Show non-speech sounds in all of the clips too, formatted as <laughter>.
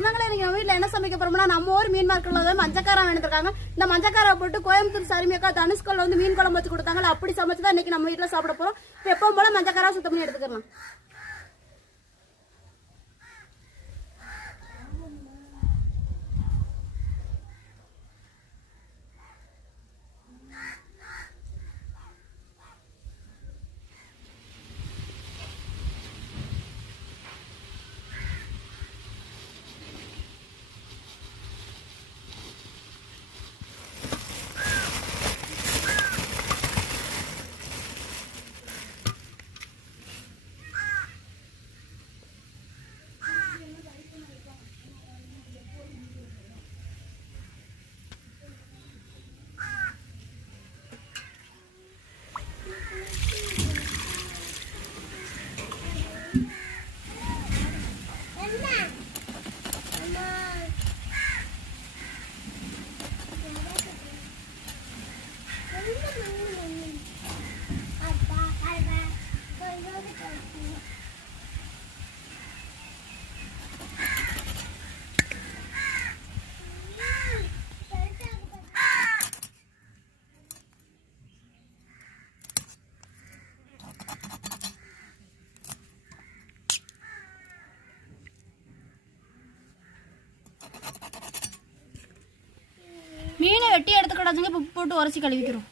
இருக்கல சொந்தங்களே நீங்க நம்ம என்ன சமைக்க போறோம்னா நம்ம ஊர் மீன் மார்க்கெட்ல வந்து மஞ்சக்காரா வேண்டிருக்காங்க இந்த மஞ்சக்காரா போட்டு கோயம்புத்தூர் சரிமியக்கா தனுஷ்கல்ல வந்து மீன் குழம்பு வச்சு கொடுத்தாங்க அப்படி சமைச்சு தான் இன்னைக்கு நம்ம வீட்டுல சாப்பிட போறோம். எப்பவும் போல மஞ்சக்காரா சுத்தம் பண்ணி எடுத்துக்கலாம் வெட்டி எடுத்துக்கிடாதுங்க இப்போ போட்டு உரைச்சி கழுவிக்கிறோம்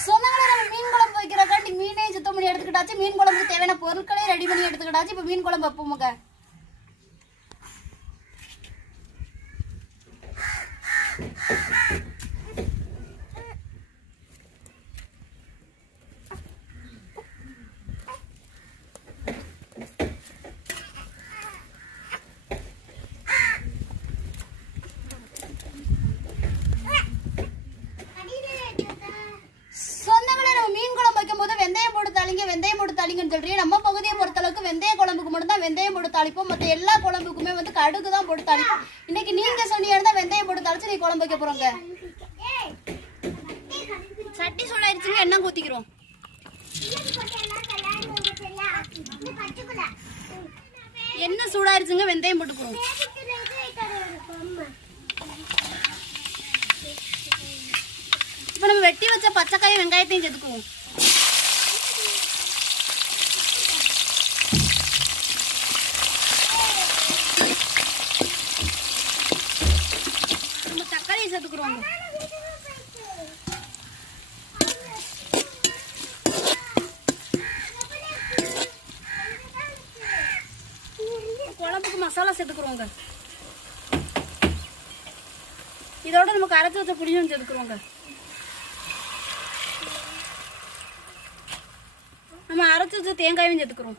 சொந்தங்களே நம்ம மீன் குழம்பு வைக்கிறக்காண்டி மீனையும் சுத்தம் பண்ணி எடுத்துக்கிட்டாச்சு மீன் குழம்புக்கு தேவையான பொருட்களே ரெடி பண்ணி எடுத்துக்கிட்டாச்சு. இப்போ மீன் குழம்பு வைப்போமுங்க சொந்தங்களே நம்ம மீன் குழம்பு வைக்கும் போது வெந்தயம் போட்டு தாளிங்க வெந்தயம் போட்டு தாளிங்கன்னு சொல்றீங்க நம்ம பகுதியை பொறுத்தளவுக்கு வெந்தய குழம்புக்கு மட்டும் தான் வெந்தயம் போட்டு தாளிப்போம். மற்ற எல்லா குழம்புக்குமே வந்து கடுகு தான் போட்டு தாளிப்போம். இன்னைக்கு நீங்க சொன்னீங்க தான் வெந்தயம் போட்டு தாளிச்சு நீ குழம்பு வைக்க போறோங்க. சட்டி சூடாயிருச்சுங்க என்ன ஊத்திக்கிறோம் எண்ணெய் சூடாயிருச்சுங்க வெந்தயம் போட்டுக்கிறோம். இப்போ நம்ம வெட்டி வச்ச பச்சைக்காயும் வெங்காயத்தையும் செதுக்குவோம் நம்ம தக்காளியை குழம்புக்கு மசாலா சேர்த்துக்குறோங்க. இதோட நமக்கு அரைச்சி வச்ச புளியும் சேர்த்துக்குறோங்க. நம்ம அரைச்சி வச்ச தேங்காயும் சேர்த்துக்குறோம்.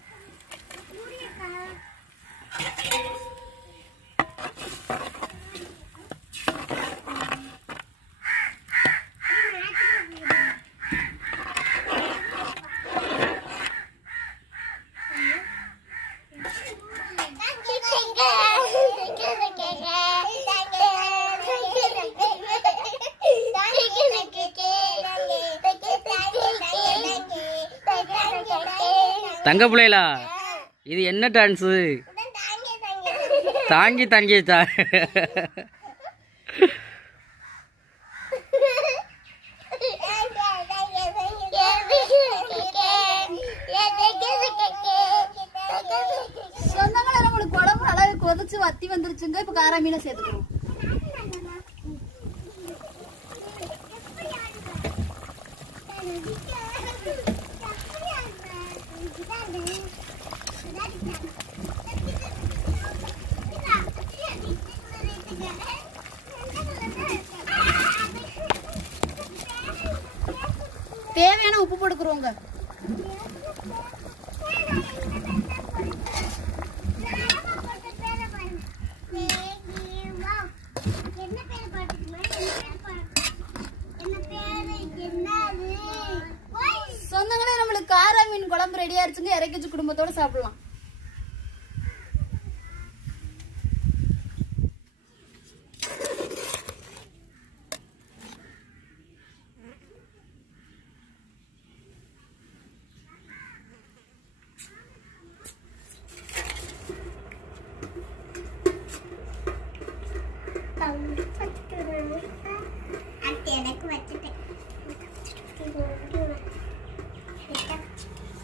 தங்க பிள்ளைகளா இது என்ன டான்ஸு தாங்கி தாங்கி தா சொந்தங்களே நம்மளுக்கு உடம்பு அளவு கொதிச்சு வத்தி வந்துருச்சுங்க. இப்போ கார மீனை சேர்த்துக்கிறோம் தேவையான உப்பு போட்டுக்கிறோங்க பேக்கேஜ் குடும்பத்தோட சாப்பிடலாம்.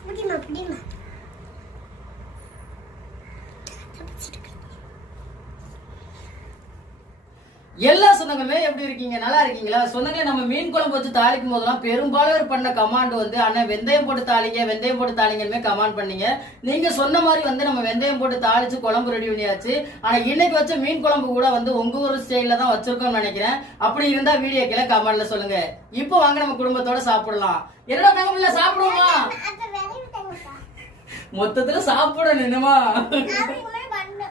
முடியுமா முடியுமா எல்லா சொந்தங்களுமே எப்படி இருக்கீங்க? நல்லா இருக்கீங்களா? சொந்தங்களே நம்ம மீன் குழம்பு வச்சு தாளிக்கும் போதெல்லாம் பெரும்பாலும் பண்ண கமாண்ட் வந்து அண்ணன் வெந்தயம் போட்டு தாளிங்க வெந்தயம் போட்டு தாளிங்கன்னு கமாண்ட் பண்ணீங்க. நீங்க சொன்ன மாதிரி வந்து நம்ம வெந்தயம் போட்டு தாளிச்சு குழம்பு ரெடி பண்ணியாச்சு. ஆனா இன்னைக்கு வச்ச மீன் குழம்பு கூட வந்து உங்க ஊர் ஸ்டைல்ல தான் வச்சிருக்கோம்னு நினைக்கிறேன். அப்படி இருந்தா வீடியோ கீழே கமெண்ட்ல சொல்லுங்க. இப்போ வாங்க நம்ம குடும்பத்தோட சாப்பிடலாம். என்னடா தங்கமில்ல சாப்பிடுவோமா? மொத்தத்துல சாப்பிட பண்ணு.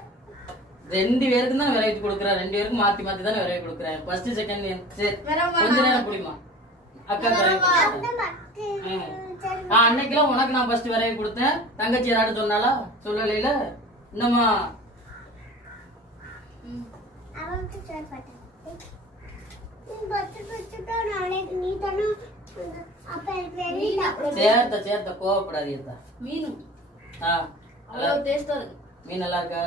ரெண்டு பேருக்கு தான் விரைவி கொடுக்குறேன். ரெண்டு பேருக்கு மாத்தி மாத்தி தான் விரைவி கொடுக்குறேன். First second? கொஞ்ச நேரம் குடிமா அக்கா அன்னைக்கெல்லாம் உனக்கு நான் ஃபர்ஸ்ட் விரைவி கொடுத்தேன். தங்கச்சி யாராவது சொன்னாலா வெளியில அவ்வளவு சேர்த்த சேர்த்த. கோவப்படாதீங்க மீன். ஆ அவ்வளவு டேஸ்டா இருக்கு. மீன் நல்லா இருக்கா?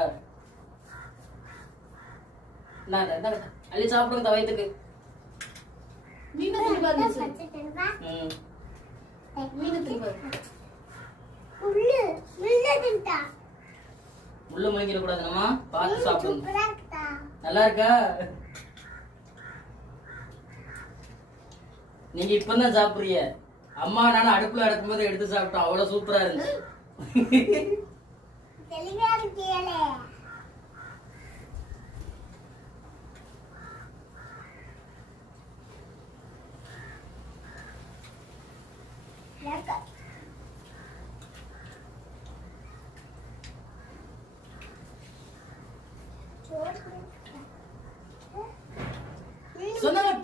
இந்தாங்க. அள்ளி சாப்பிடுங்க வயித்துக்கு. மீன் திரும்ப ம். மீன் திரும்ப முள்ளு முழுங்கிட பார்த்து சாப்பிடுங்க. நல்லா இருக்கா? நீங்க இப்பதான் சாப்பிடுறீங்க. அம்மா நானும் அடுப்புல அடக்கும்போது எடுத்து சாப்பிட்டோம். அவ்வளவு சூப்பரா இருந்துச்சு. <laughs> Telegram.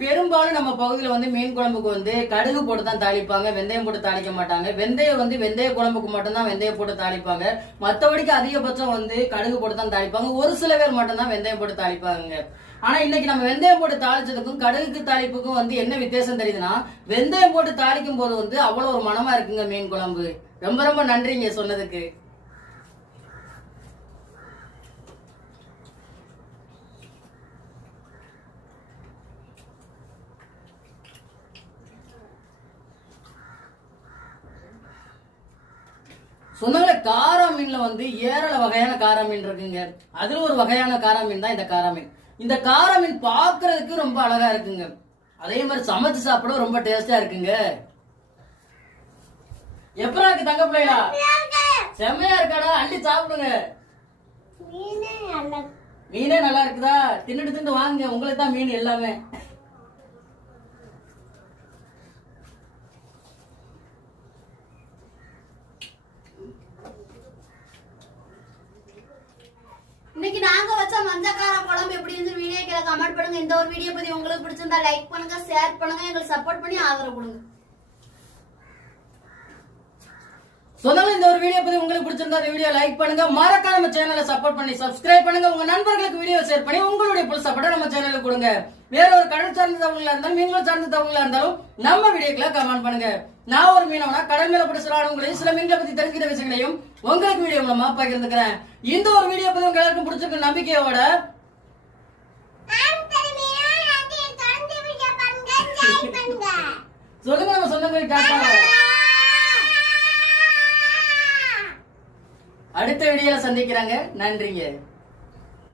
பெரும்பாலும் நம்ம பகுதியில் வந்து மீன் குழம்புக்கு வந்து கடுகு போட்டு தான் தாளிப்பாங்க வெந்தயம் போட்டு தாளிக்க மாட்டாங்க. வெந்தயம் வந்து வெந்தய குழம்புக்கு மட்டும்தான் வெந்தயம் போட்டு தாளிப்பாங்க. மற்றபடிக்கு அதிகபட்சம் வந்து கடுகு போட்டு தான் தாளிப்பாங்க. ஒரு சில பேர் மட்டும்தான் வெந்தயம் போட்டு தாளிப்பாங்க. ஆனா இன்னைக்கு நம்ம வெந்தயம் போட்டு தாளிச்சதுக்கும் கடுகுக்கு தாளிப்புக்கும் வந்து என்ன வித்தியாசம் தெரியுதுன்னா வெந்தயம் போட்டு தாளிக்கும் போது வந்து அவ்வளவு ஒரு மனமா இருக்குங்க மீன் குழம்பு. ரொம்ப ரொம்ப நன்றிங்க சொன்னதுக்கு. சொன்னாங்களே காரா மீன்ல வந்து ஏராள வகையான காரா மீன் இருக்குங்க. அதுல ஒரு வகையான காரா மீன் தான் இந்த காரா மீன் இந்த காரா மீன் பாக்குறதுக்கு ரொம்ப அழகா இருக்குங்க. அதே மாதிரி சமைச்சு சாப்பிட ரொம்ப டேஸ்டா இருக்குங்க. எப்பரா இருக்கு தங்க பிள்ளைகளா? செம்மையா இருக்காடா அள்ளி சாப்பிடுங்க. மீனே நல்லா மீனே நல்லா இருக்குதா? தின்னுட்டு தின்னு வாங்க உங்களுக்கு தான் மீன் எல்லாமே. இன்னைக்கு நாங்க வச்ச மஞ்சக்கார குழம்பு எப்படி இருந்து வீடியோ கீழே கமெண்ட் பண்ணுங்க. இந்த ஒரு வீடியோ பத்தி உங்களுக்கு பிடிச்சிருந்தா லைக் பண்ணுங்க ஷேர் பண்ணுங்க எங்களுக்கு சப்போர்ட் பண்ணி ஆதரவு கொடுங்க. சொன்னாலும் இந்த ஒரு வீடியோ பத்தி உங்களுக்கு பிடிச்சிருந்தா இந்த வீடியோ லைக் பண்ணுங்க. மறக்காம நம்ம சேனலை சப்போர்ட் பண்ணி சப்ஸ்கிரைப் பண்ணுங்க. உங்க நண்பர்களுக்கு வீடியோ ஷேர் பண்ணி உங்களுடைய புல் சப்போர்ட்டை நம்ம சேனலுக்கு கொடுங்க. வேற ஒரு கடல் சார்ந்த தவங்களா இருந்தாலும் மீன்கள் சார்ந்த தவங்களா இருந்தாலும் நம்ம வீடியோக்குள்ள கமெண்ட் பண்ணுங்க. நான் ஒரு மீனவனா கடல் மேல பிடிச்ச ஆளுங்களையும் சில மீன்களை பத்தி தெரிஞ்சுக்கிற விஷயங்களையும் உங்களுக்கு வீடியோ மூலமா பகிர்ந்துக்கிறேன். இந்த ஒரு வீடியோ பத்தி உங்க எல்லாருக்கும் பிடிச்சிருக்க நம்பிக்கையோட வீடியோ சொல்லுங்க நம்ம சொந்தங்களுக்கு அடுத்த வீடியோல சந்திக்கிறாங்க. நன்றிங்க.